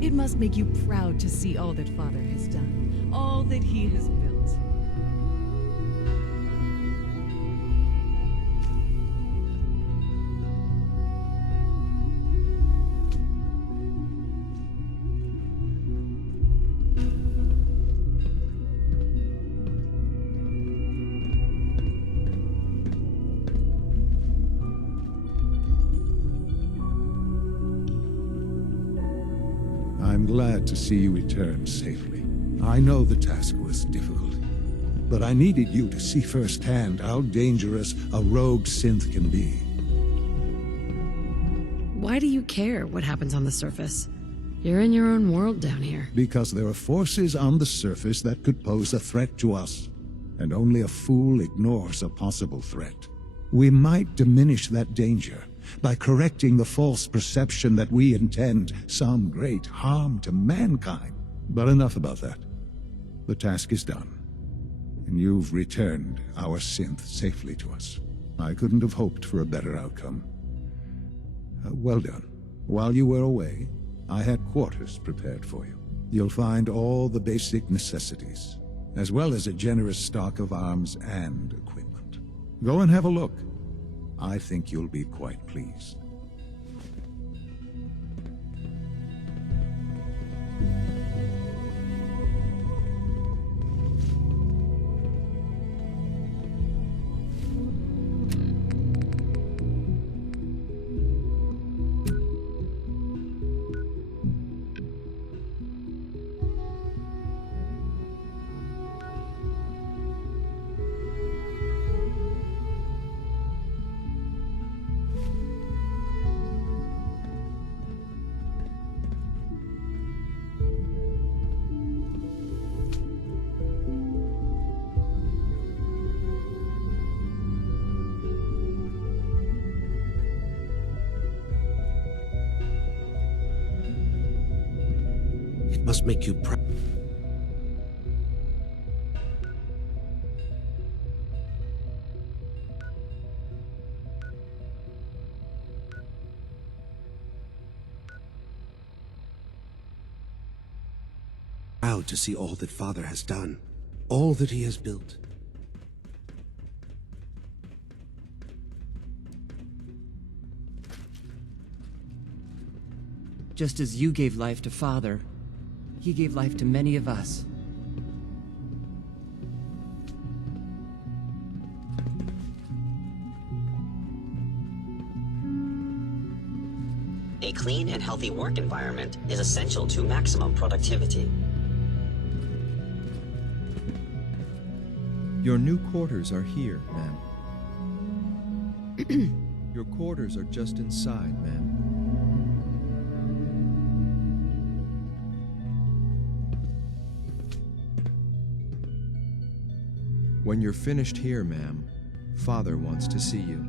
It must make you proud to see all that Father has done, all that he has built. I'm glad to see you return safely. I know the task was difficult, but I needed you to see firsthand how dangerous a rogue synth can be. Why do you care what happens on the surface? You're in your own world down here. Because there are forces on the surface that could pose a threat to us, and only a fool ignores a possible threat. We might diminish that danger by correcting the false perception that we intend some great harm to mankind. But enough about that. The task is done, and you've returned our synth safely to us. I couldn't have hoped for a better outcome. Well done. While you were away, I had quarters prepared for you. You'll find all the basic necessities, as well as a generous stock of arms and equipment. Go and have a look. I think you'll be quite pleased. It must make you proud to see all that Father has done, all that he has built. Just as you gave life to Father, he gave life to many of us. A clean and healthy work environment is essential to maximum productivity. Your new quarters are here, ma'am. Your quarters are just inside, ma'am. When you're finished here, ma'am, Father wants to see you.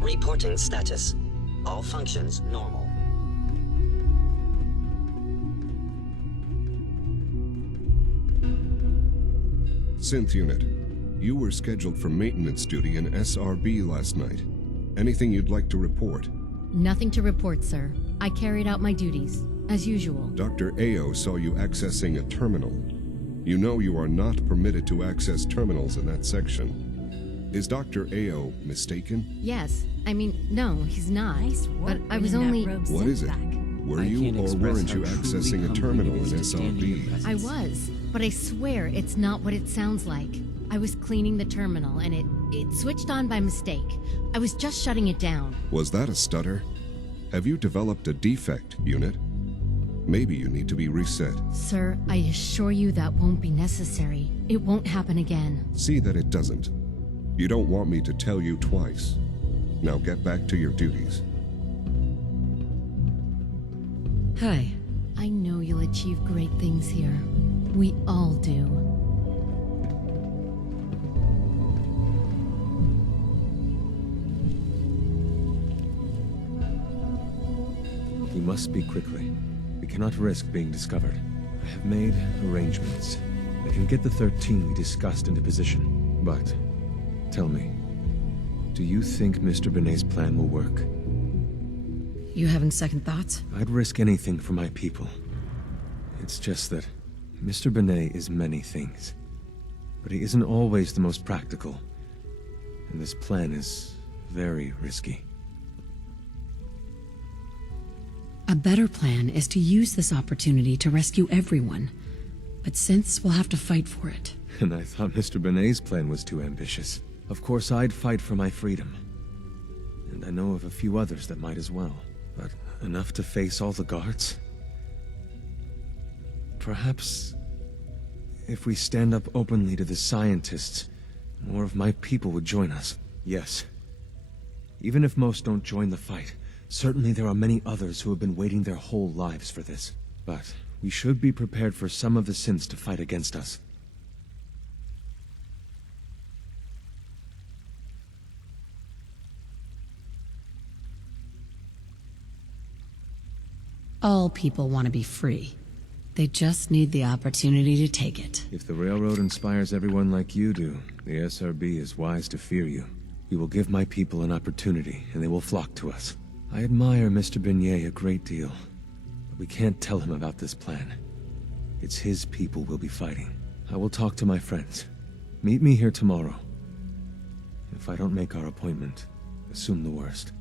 Reporting status. All functions normal. Synth Unit, you were scheduled for maintenance duty in SRB last night. Anything you'd like to report? Nothing to report, sir. I carried out my duties, as usual. Dr. Ao saw you accessing a terminal. You know you are not permitted to access terminals in that section. Is Dr. Ao mistaken? Yes. I mean, no, he's not. Nice work But I was bringing only... that rogue What synth is it? back. Were I you can't or express weren't you how truly accessing a humbling terminal it in is to stand in your SRB? presence. I was, but I swear it's not what it sounds like. I was cleaning the terminal, and it switched on by mistake. I was just shutting it down. Was that a stutter? Have you developed a defect, Unit? Maybe you need to be reset. Sir, I assure you that won't be necessary. It won't happen again. See that it doesn't. You don't want me to tell you twice. Now get back to your duties. Hi. I know you'll achieve great things here. We all do. We must speak quickly. We cannot risk being discovered. I have made arrangements. I can get the 13 we discussed into position. But, tell me, do you think Mr. Benet's plan will work? You having second thoughts? I'd risk anything for my people. It's just that Mr. Benet is many things. But he isn't always the most practical. And this plan is very risky. A better plan is to use this opportunity to rescue everyone. But synths will have to fight for it. And I thought Mr. Benet's plan was too ambitious. Of course, I'd fight for my freedom. And I know of a few others that might as well. But enough to face all the guards? Perhaps if we stand up openly to the scientists, more of my people would join us. Yes. Even if most don't join the fight, certainly there are many others who have been waiting their whole lives for this. But we should be prepared for some of the synths to fight against us. All people want to be free. They just need the opportunity to take it. If the railroad inspires everyone like you do, the SRB is wise to fear you. You will give my people an opportunity, and they will flock to us. I admire Mr. Benet a great deal, but we can't tell him about this plan. It's his people we'll be fighting. I will talk to my friends. Meet me here tomorrow. If I don't make our appointment, assume the worst.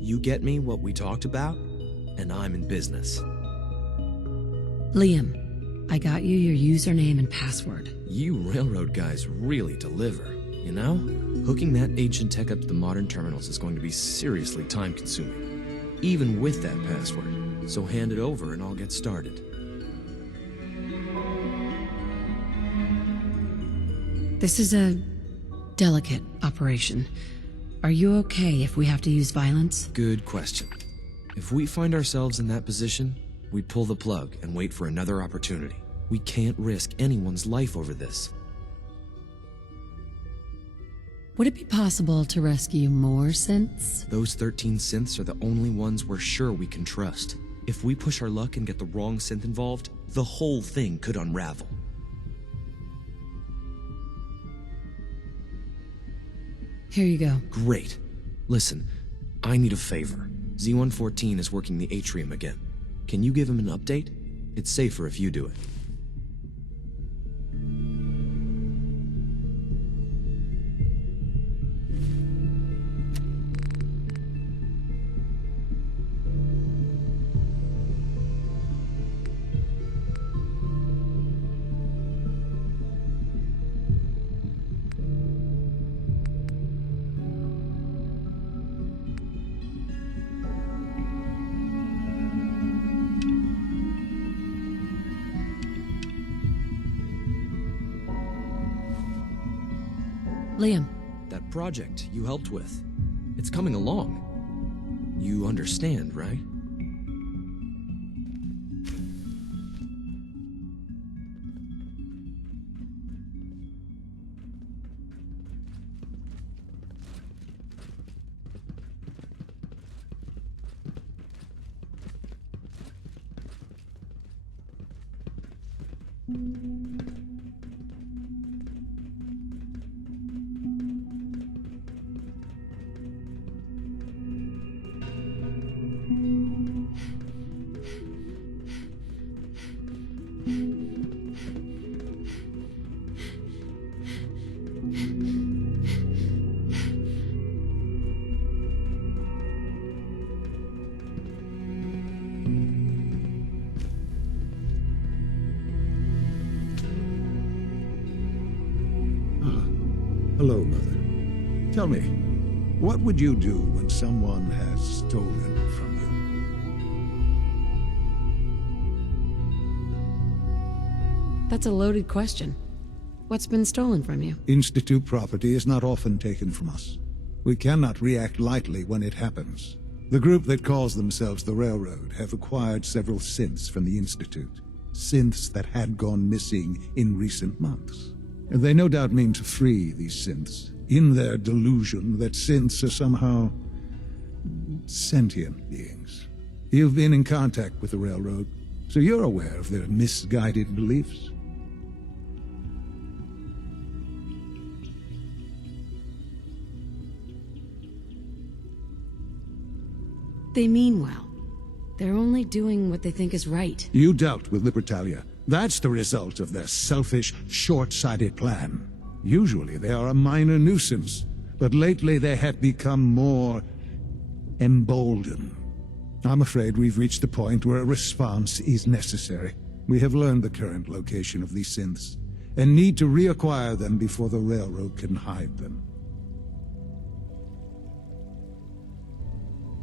You get me what we talked about, and I'm in business. Liam, I got you your username and password. You railroad guys really deliver, you know? Hooking that ancient tech up to the modern terminals is going to be seriously time-consuming, even with that password. So hand it over and I'll get started. This is a delicate operation. Are you okay if we have to use violence? Good question. If we find ourselves in that position, we'd pull the plug and wait for another opportunity. We can't risk anyone's life over this. Would it be possible to rescue more synths? Those 13 synths are the only ones we're sure we can trust. If we push our luck and get the wrong synth involved, the whole thing could unravel. Here you go. Great. Listen, I need a favor. Z-114 is working the atrium again. Can you give him an update? It's safer if you do it. Liam. That project you helped with, it's coming along. You understand, right? Hello, Mother. Tell me, what would you do when someone has stolen from you? That's a loaded question. What's been stolen from you? Institute property is not often taken from us. We cannot react lightly when it happens. The group that calls themselves the Railroad have acquired several synths from the Institute. Synths that had gone missing in recent months. And they no doubt mean to free these synths, in their delusion that synths are somehow sentient beings. You've been in contact with the Railroad, so you're aware of their misguided beliefs. They mean well. They're only doing what they think is right. You dealt with Libertalia. That's the result of their selfish, short-sighted plan. Usually they are a minor nuisance, but lately they have become more emboldened. I'm afraid we've reached the point where a response is necessary. We have learned the current location of these synths, and need to reacquire them before the Railroad can hide them.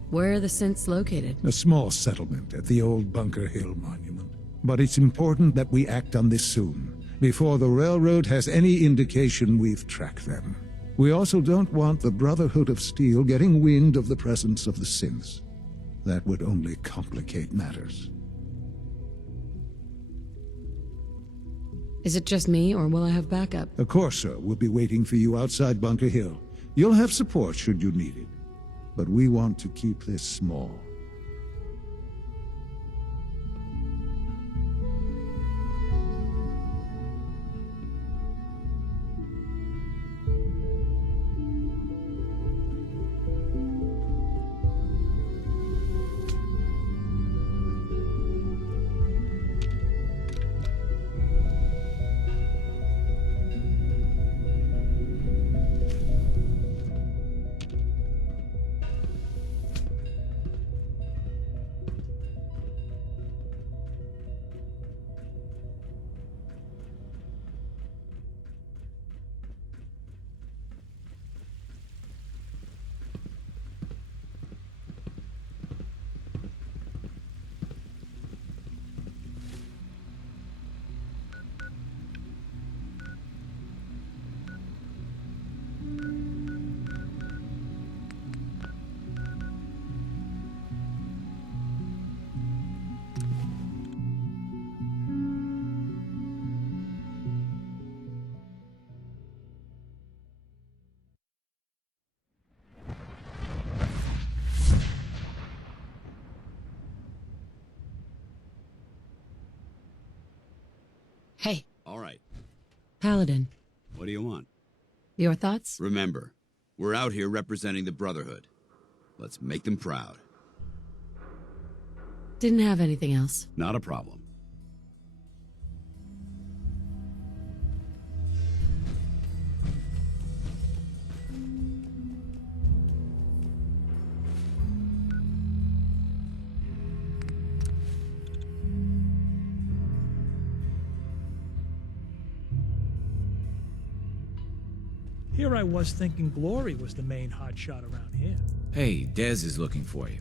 Where are the synths located? A small settlement at the old Bunker Hill Monument. But it's important that we act on this soon, before the Railroad has any indication we've tracked them. We also don't want the Brotherhood of Steel getting wind of the presence of the synths. That would only complicate matters. Is it just me, or will I have backup? A Corsa will be waiting for you outside Bunker Hill. You'll have support should you need it. But we want to keep this small. Hey, All right. Paladin. What do you want? Your thoughts? Remember, we're out here representing the Brotherhood. Let's make them proud. Didn't have anything else. Not a problem. Here I was thinking Glory was the main hotshot around here. Hey, Dez is looking for you.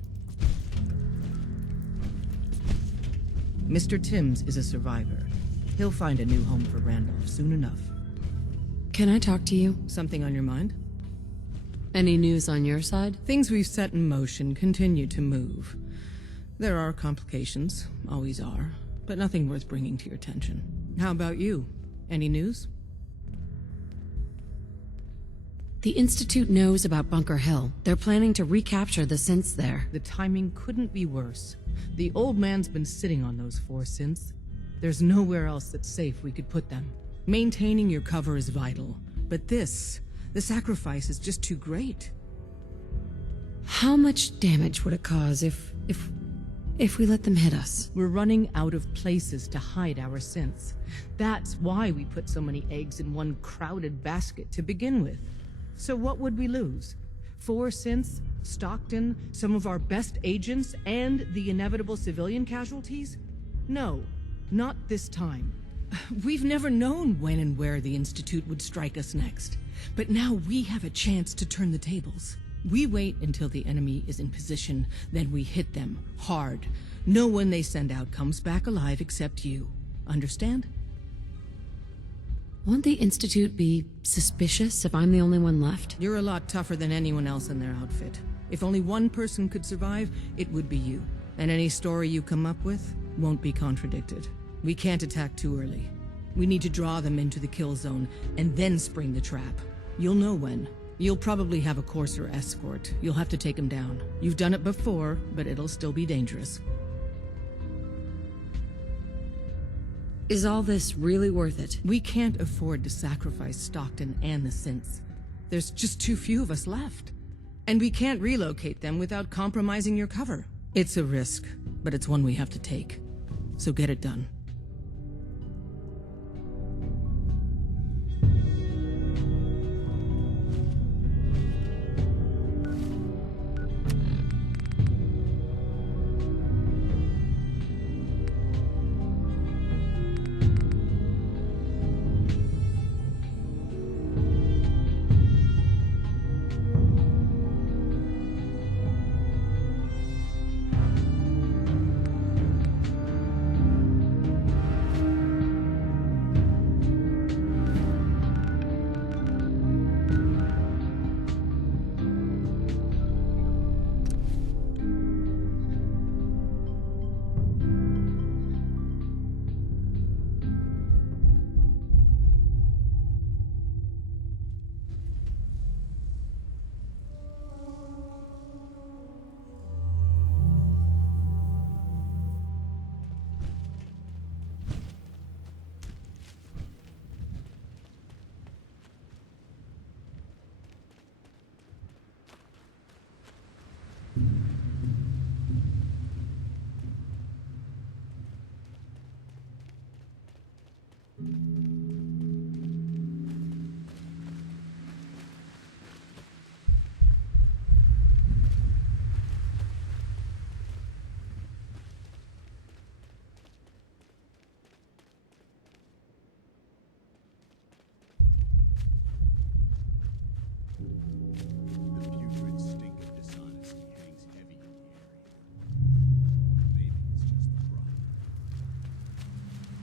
Mr. Timms is a survivor. He'll find a new home for Randolph soon enough. Can I talk to you? Something on your mind? Any news on your side? Things we've set in motion continue to move. There are complications, always are, but nothing worth bringing to your attention. How about you? Any news? The Institute knows about Bunker Hill. They're planning to recapture the synths there. The timing couldn't be worse. The old man's been sitting on those 4 synths. There's nowhere else that's safe we could put them. Maintaining your cover is vital, but the sacrifice is just too great. How much damage would it cause if we let them hit us? We're running out of places to hide our synths. That's why we put so many eggs in one crowded basket to begin with. So what would we lose? 4 synths, Stockton, some of our best agents, and the inevitable civilian casualties? No, not this time. We've never known when and where the Institute would strike us next. But now we have a chance to turn the tables. We wait until the enemy is in position, then we hit them hard. No one they send out comes back alive except you. Understand? Won't the Institute be suspicious if I'm the only one left? You're a lot tougher than anyone else in their outfit. If only one person could survive, it would be you. And any story you come up with won't be contradicted. We can't attack too early. We need to draw them into the kill zone and then spring the trap. You'll know when. You'll probably have a Courser escort. You'll have to take them down. You've done it before, but it'll still be dangerous. Is all this really worth it? We can't afford to sacrifice Stockton and the synths. There's just too few of us left. And we can't relocate them without compromising your cover. It's a risk, but it's one we have to take. So get it done.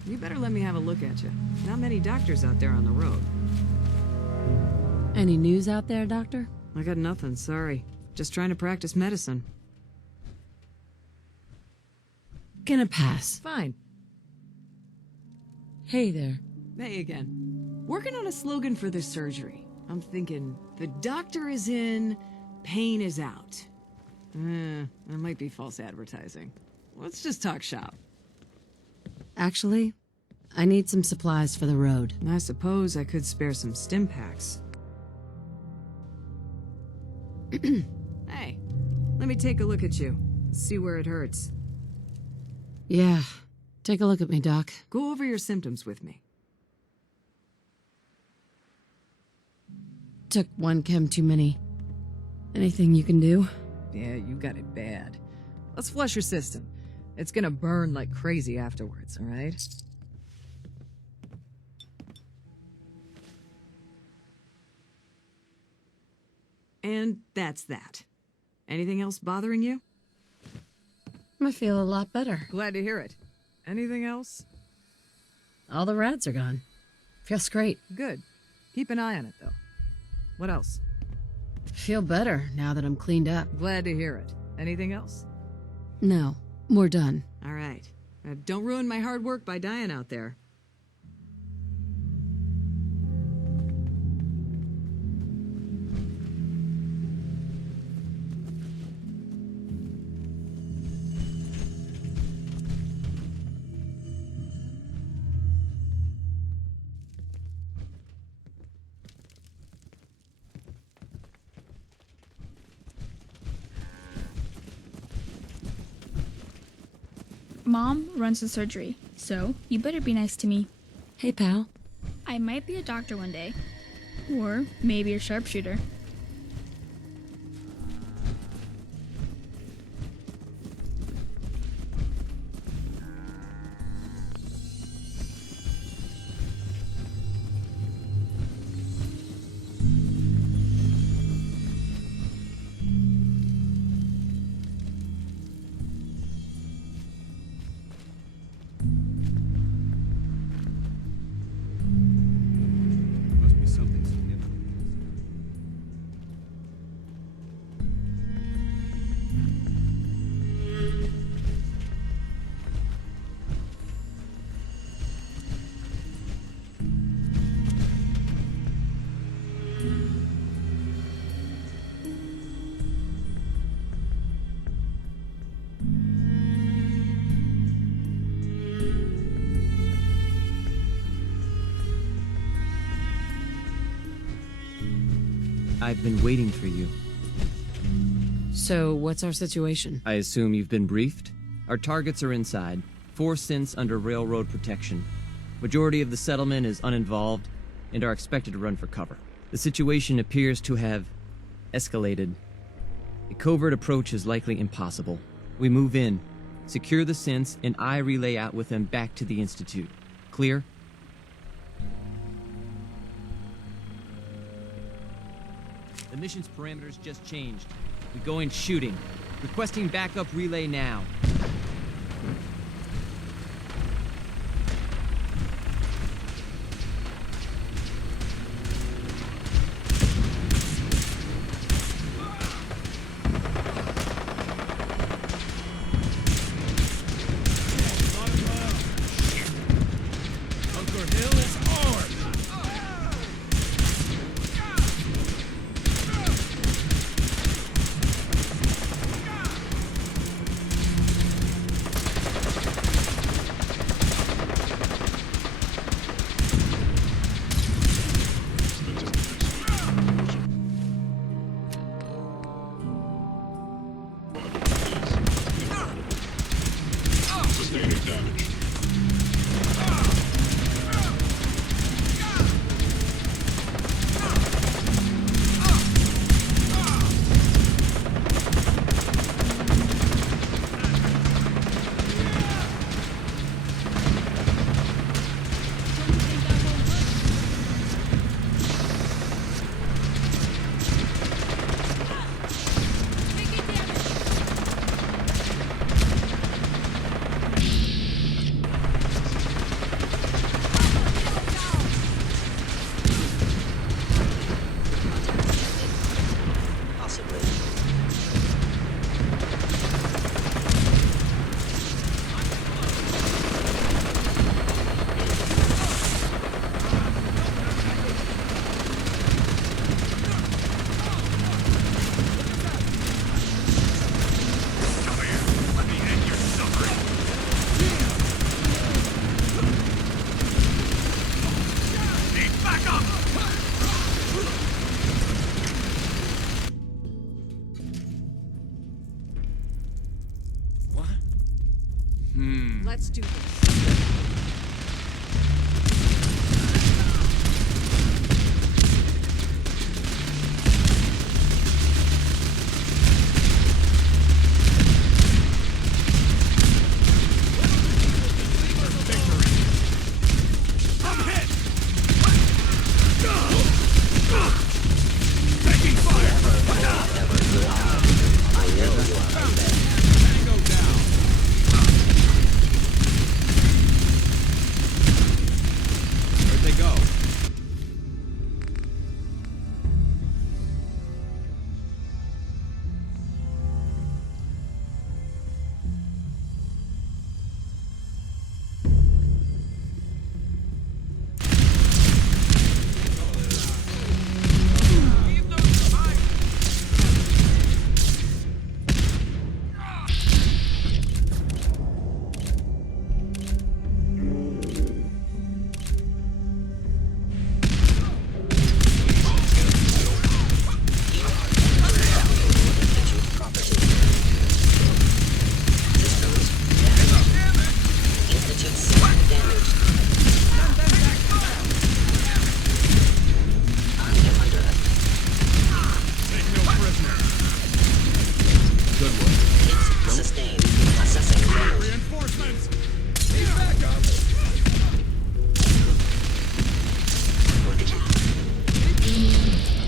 You better let me have a look at you. Not many doctors out there on the road. Any news out there, Doctor? I got nothing, sorry. Just trying to practice medicine. Gonna pass. Fine. Hey there. Hey again. Working on a slogan for this surgery. I'm thinking, the doctor is in, pain is out. That might be false advertising. Let's just talk shop. Actually, I need some supplies for the road. I suppose I could spare some stim packs. Hey, Let me take a look at you. See where it hurts. Yeah. Take a look at me, Doc. Go over your symptoms with me. Took one chem too many. Anything you can do? Yeah, you got it bad. Let's flush your system. It's gonna burn like crazy afterwards, all right? And that's that. Anything else bothering you? I feel a lot better. Glad to hear it. Anything else? All the rats are gone. Feels great. Good. Keep an eye on it, though. What else? Feel better now that I'm cleaned up. Glad to hear it. Anything else? No, we're done. All right. Don't ruin my hard work by dying out there. Mom runs the surgery, so you better be nice to me. Hey, pal. I might be a doctor one day. Or maybe a sharpshooter. Must be something significant. I've been waiting for you. So, what's our situation? I assume you've been briefed? Our targets are inside. 4 synths under railroad protection. Majority of the settlement is uninvolved and are expected to run for cover. The situation appears to have escalated. A covert approach is likely impossible. We move in, secure the synths, and I relay out with them back to the Institute. Clear? The mission's parameters just changed. We go in shooting. Requesting backup relay now. Bunker Hill is armed! Let's do this.